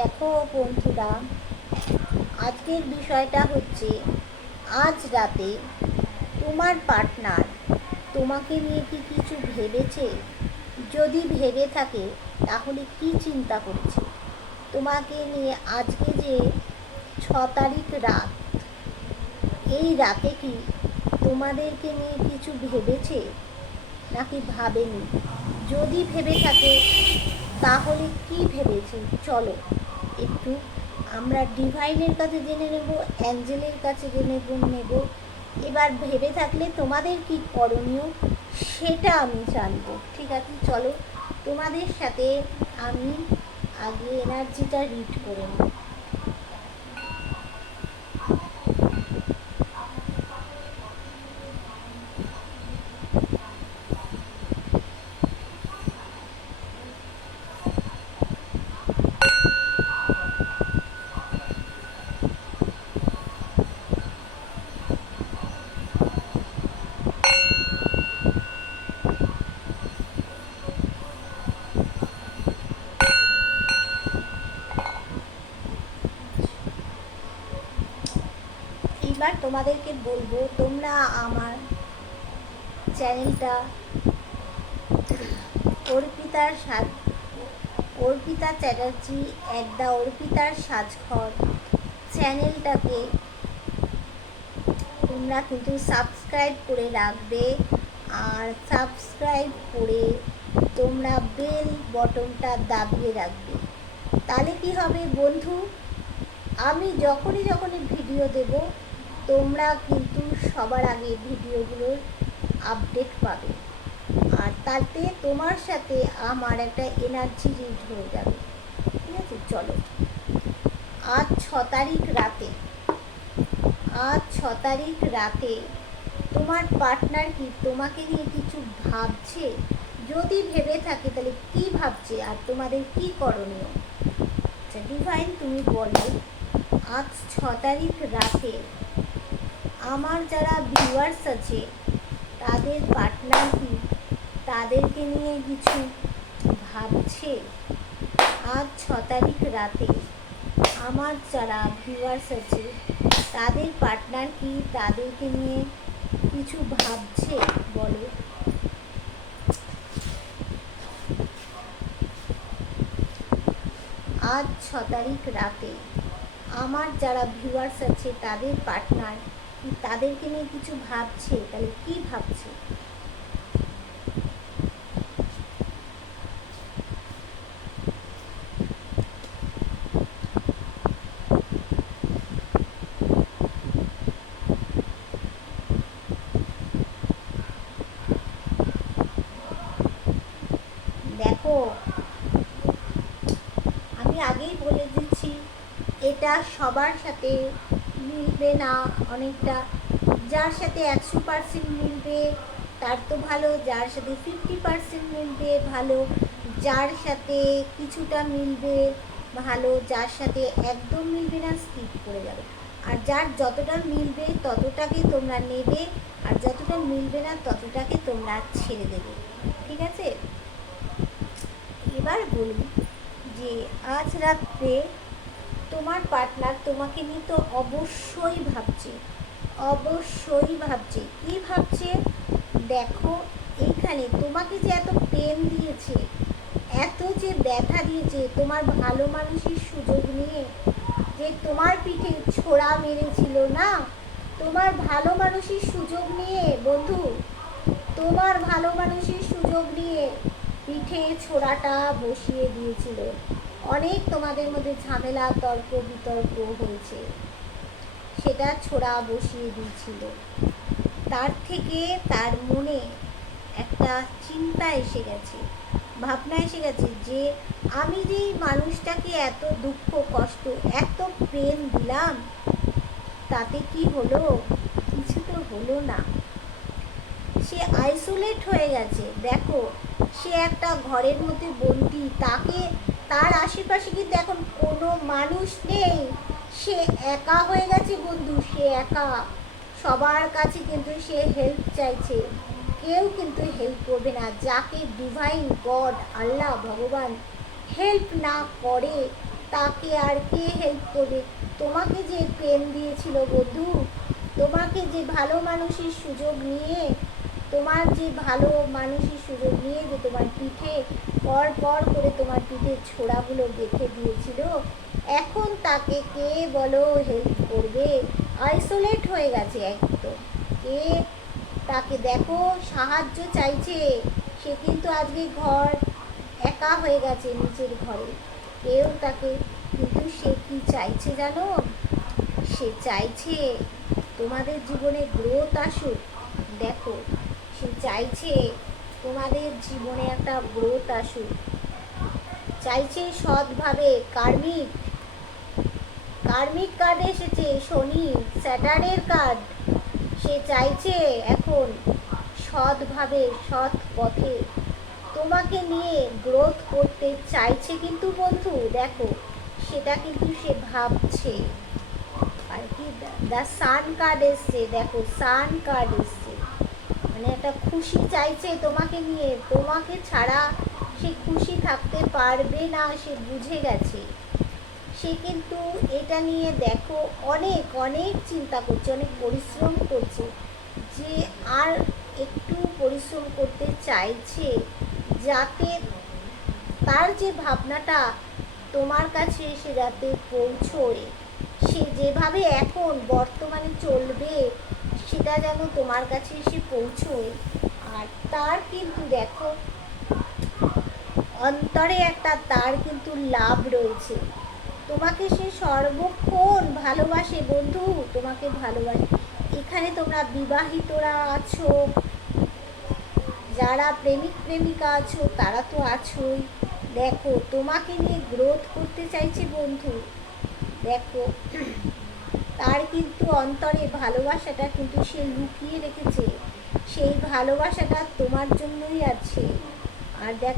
দেখো বন্ধুরা, আজকের বিষয়টা হচ্ছে আজ রাতে তোমার পার্টনার তোমাকে নিয়ে কি কিছু ভেবেছে? যদি ভেবে থাকে তাহলে কি চিন্তা করেছে তোমাকে নিয়ে? আজকে যে 6 তারিখ রাত, এই রাতে কি তোমাদেরকে নিয়ে কিছু ভেবেছে নাকি ভাবেনি? যদি ভেবে থাকে তাহলে কি ভেবেছে চলো একটু আমরা ডিভাইনের কাছে জেনে নেব, অ্যাঞ্জেলের কাছে জেনে নেব। এবার ভেবে থাকলে তোমাদের কি করণীয় সেটা আমি জানবো। ঠিক আছে, চলো তোমাদের সাথে আমি আগে এনার্জিটা রিড করে নেব। এবার তোমাদেরকে বলবো, তোমরা আমার চ্যানেলটা অর্পিতা চ্যাটার্জি একদা অর্পিতার সাজঘর চ্যানেলটাকে তোমরা কিন্তু সাবস্ক্রাইব করে রাখবে। আর সাবস্ক্রাইব করে তোমরা বেল বটনটা দাবিয়ে রাখবে। তাহলে কি হবে বন্ধু, আমি যখনই ভিডিও দেব তোমরা কিন্তু সবার আগে ভিডিওগুলোর আপডেট পাবে। আর তাতে তোমার সাথে আমার একটা এনার্জি রিড হয়ে যাবে। ঠিক আছে, চলো আজ 6 তারিখ রাতে তোমার পার্টনার কি তোমাকে নিয়ে কিছু ভাবছে? যদি ভেবে থাকে তাহলে কি ভাবছে আর তোমাদের কি করণীয়? আচ্ছা ডিভাইন, তুমি বলো আজ 6 তারিখ রাতে আমার যারা ভিউয়ার্স আছে তাদের পার্টনার কি তাদেরকে নিয়ে কিছু ভাবছে? আজ 6 তারিখ রাতে আমার যারা ভিউয়ার্স আছে তাদের পার্টনার কি তাদেরকে নিয়ে কিছু ভাবছে? বলো। আজ 6 তারিখ রাতে আমার যারা ভিউয়ার্স আছে তাদের পার্টনার কি তাদেরকে নিয়ে কিছু ভাবছে? তাহলে কি ভাবছে? দেখো, আমি আগেই বলে দিচ্ছি, এটা সবার সাথে মিলবে না। অনেকটা যার সাথে 100% মিলবে তার তো ভালো, যার সাথে 50% মিলবে ভালো, যার সাথে কিছুটা মিলবে ভালো, যার সাথে একদম মিলবে না স্কিপ করে যাবে। আর যার যতটা মিলবে ততটাকে তোমরা নেবে, আর যতটা মিলবে না ততটাকে তোমরা ছেড়ে দেবে। ঠিক আছে, এবার বলি যে আজ রাত্রে তোমার পার্টনার তোমাকে নিয়ে তো অবশ্যই ভাবছে। কি ভাবছে দেখো, এইখানে তোমাকে যে এত পেন দিয়েছে, এত যে ব্যথা দিয়েছে, তোমার ভালো মানুষের সুযোগ নিয়ে যে তোমার পিঠে ছোড়া মেরেছিল না, তোমার ভালো মানুষের সুযোগ নিয়ে বন্ধু, তোমার ভালো মানুষের সুযোগ নিয়ে পিঠে ছোড়াটা বসিয়ে দিয়েছিল। অনেক তোমাদের মধ্যে ঝামেলা তর্ক বিতর্ক হয়েছে, সেটা ছোড়া বসিয়ে দিয়েছিল। তার থেকে তার মনে একটা চিন্তা এসে গেছে, ভাবনা এসে গেছে যে আমি যে মানুষটাকে এত দুঃখ কষ্ট এত পেন দিলাম, তাতে কি হলো? কিছু তো হলো না। সে আইসোলেট হয়ে গেছে। দেখো, সে একটা ঘরের মধ্যে বন্দি, তার আশেপাশে কিন্তু এখন কোনো মানুষ নেই। সে একা হয়ে গেছে বন্ধু, সে একা। সবার কাছে কিন্তু সে হেল্প চাইছে, কেউ কিন্তু হেল্প করবে না। যাকে ডিভাইন গড আল্লাহ ভগবান হেল্প না করে তাকে আর কে হেল্প করবে? তোমাকে যে পেন দিয়েছিল বন্ধু, তোমাকে যে ভালো মানুষের সুযোগ নিয়ে, তোমার যে ভালো মানুষের সুযোগ নিয়ে যে তোমার পিঠে পর পর করে তোমার পিঠে ছোড়াগুলো গেঁথে দিয়েছিল, এখন তাকে কে বলো হেল্প করবে? আইসোলেট হয়ে গেছে একদম। কে তাকে দেখো সাহায্য চাইছে, সে কিন্তু আজকে ঘর একা হয়ে গেছে নিজের ঘরে, কেউ তাকে, কিন্তু সে কি চাইছে জানো? সে চাইছে তোমাদের জীবনে গ্রোথ আসুক। দেখো, সে চাইছে তোমাদের জীবনে একটা গ্রোথ আসুক, চাইছে সৎভাবে। কার্মিক কার্মিক কার্ড এসেছে, শনি স্যাটার্নের কার্ড। সে চাইছে এখন সৎভাবে, সৎ পথে তোমাকে নিয়ে গ্রোথ করতে চাইছে, কিন্তু বন্ধু দেখো সেটা কিন্তু সে ভাবছে। আর কি, দ্য সান কার্ড এসছে, দেখো সান কার্ড এসছে, মানে একটা খুশি চাইছে তোমাকে নিয়ে। তোমাকে ছাড়া সে খুশি থাকতে পারবে না, সে বুঝে গেছে। সে কিন্তু এটা নিয়ে দেখো অনেক অনেক চিন্তা করছে, অনেক পরিশ্রম করছে, যে আর একটু পরিশ্রম করতে চাইছে, যাতে তার যে ভাবনাটা তোমার কাছে এসে যাতে পৌঁছোয়। সে যেভাবে এখন বর্তমানে চলবে সেটা যেন তোমার কাছে এসে পৌঁছোয়। আর তার কিন্তু দেখো অন্তরে একটা তার কিন্তু লাভ রয়েছে, তোমাকে সে সর্বক্ষণ ভালোবাসে বন্ধু, তোমাকে ভালোবাসে। এখানে তোমরা বিবাহিতরা আছো, যারা প্রেমিক প্রেমিকা আছো তারা তো আছোই। দেখো তোমাকে নিয়ে গ্রোথ করতে চাইছে বন্ধু। দেখো তার কিন্তু অন্তরে ভালোবাসাটা কিন্তু সে লুকিয়ে রেখেছে, সেই ভালোবাসাটা তোমার জন্যই আছে। আর দেখো